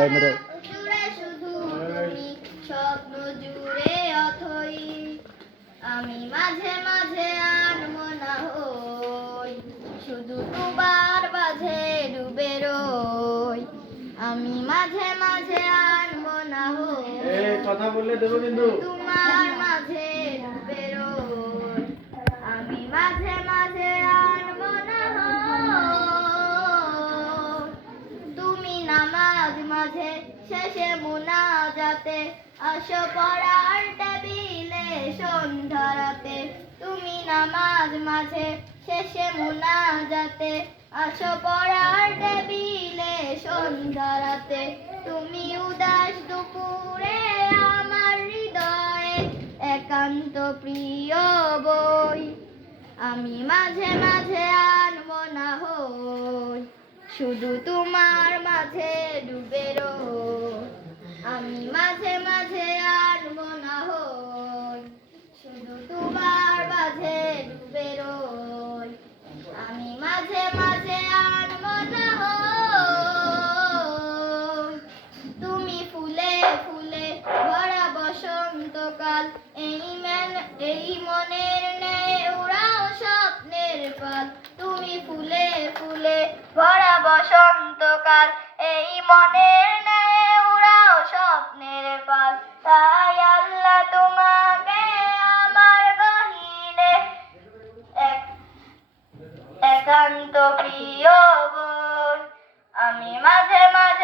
জুড়ে শুধু তুমি, স্বপ্ন জুড়ে অথই। আমি মাঝে মাঝে আনমনা হই, শুধু তোমার মাঝে ডুবে রই। আমি মাঝে মাঝে আনমনা হই, কথা বললে দেবো কিন্তু। তোমার মাঝে ডুবে রই। আমি মাঝে মাঝে আনমনা হই, তুমি নামাজ মাঝে শেষে মুনাজাতে আসো পড়ার টেবিলে সন্ধ্যা রাতে। তুমি নামাজ মাঝে শেষে মুনাজাতে আসো পড়ার টেবিলে সন্ধ্যা রাতে। তুমি উদাস দুপুরে আমার হৃদয়ে একান্ত প্রিয় বই। আমি মাঝে মাঝে আনমনা হই, শুধু তোমার মাঝে ডুবে রই। আমি মাঝে মাঝে আনমনা হই, শুধু তোমার মাঝে ডুবে রই। আমি মাঝে মাঝে আনমনা হই, তুমি ফুলে ফুলে ভরা বসন্তকাল। এই মনের নেই উড়াও স্বপ্নের পাল। তুমি ফুলে ফুলে ভরা বসন্তকাল, এই মনের নেই উড়াও স্বপ্নের পাল। তাই আল্লাহ তোমাকে আমার গহীনে একান্ত প্রিয় বোন। আমি মাঝে মাঝে